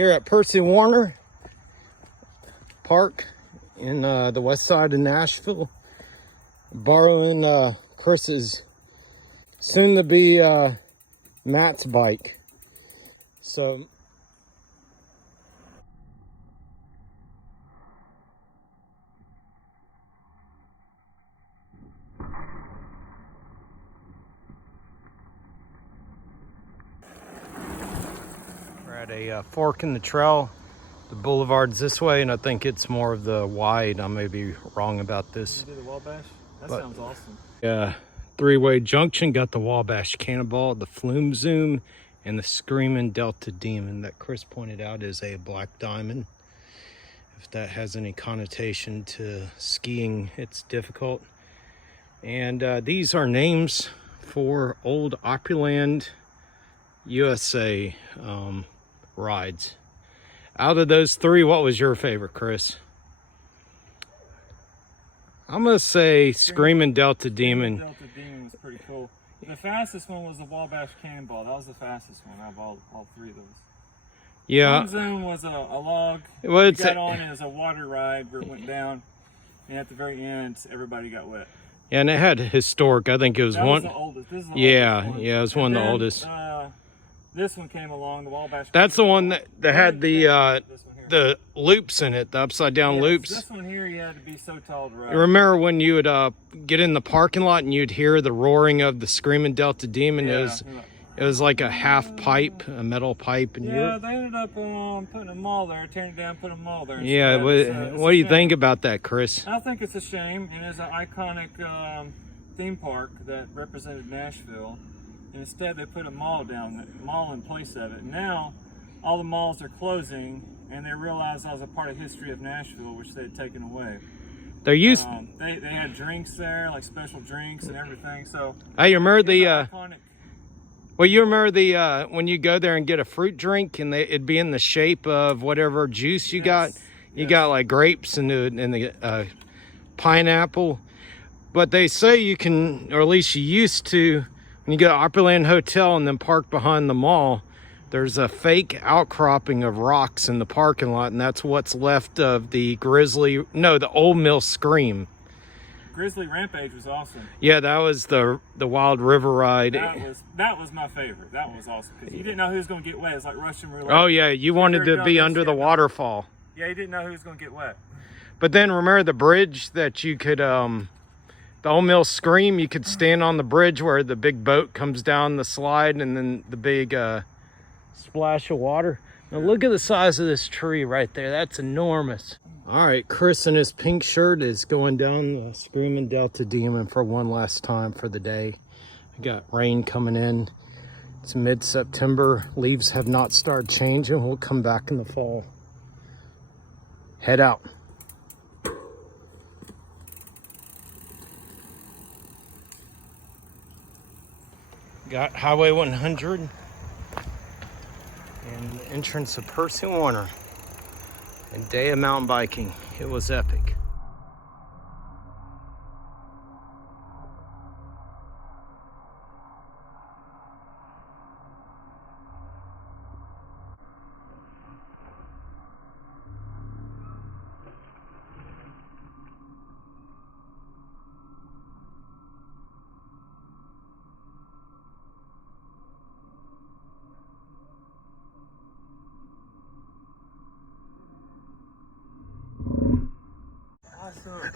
here at Percy Warner Park in the west side of Nashville, borrowing Chris's soon-to-be Matt's bike. So we're at a fork in the trail. The boulevard's this way, and I think it's more of the wide. I may be wrong about this. You do the Wabash? That sounds awesome. Yeah, three-way junction. Got the Wabash Cannonball, the Flume Zoom, and the Screaming Delta Demon that Chris pointed out is a black diamond. If that has any connotation to skiing, it's difficult. And these are names for old Opryland USA rides. Out of those three, what was your favorite, Chris? I'm gonna say Screaming Delta Demon. Delta Demon was pretty cool. The fastest one was the Wabash Cannonball. That was the fastest one out of all three of those. Yeah. One Zoom was a log. Well, You got on it as a water ride where it went down, and at the very end, everybody got wet. Yeah, and it had historic. I think it was that one. Was the oldest. This is the yeah, oldest one. yeah, it was and one of then, the oldest. This one came along, the Wabash. That's the one that had the loops in it, the upside down loops. This one here, you had to be so tall to ride. You remember when you would get in the parking lot and you'd hear the roaring of the Screaming Delta Demon? Yeah. It was like a half pipe, a metal pipe. And yeah, they ended up putting them all there, tearing it down, putting them all there. Yeah, what do you think about that, Chris? I think it's a shame, and it's an iconic theme park that represented Nashville. And instead, they put a mall in place of it. Now, all the malls are closing, and they realized that was a part of history of Nashville, which they had taken away. They're used. They had drinks there, like special drinks and everything. So hey, you remember the iconic. well, you remember the when you go there and get a fruit drink, and it'd be in the shape of whatever juice you got. You got like grapes and the pineapple. But they say you can, or at least you used to, when you go to Opryland Hotel and then park behind the mall, there's a fake outcropping of rocks in the parking lot, and that's what's left of the the Old Mill Scream. Grizzly Rampage was awesome. Yeah, that was the Wild River ride. That was my favorite. That was awesome because you didn't know who was going to get wet. It's like Russian roulette. Oh yeah, you wanted to be under the waterfall. Yeah, you didn't know who was going to get wet. But then remember the bridge that you could the Old Mill Scream, you could stand on the bridge where the big boat comes down the slide and then the big splash of water. Now look at the size of this tree right there. That's enormous. All right, Chris in his pink shirt is going down the Screaming Delta Demon for one last time for the day. We got rain coming in. It's mid-September. Leaves have not started changing. We'll come back in the fall. Head out. Got Highway 100 and the entrance of Percy Warner. A day of mountain biking. It was epic. Awesome.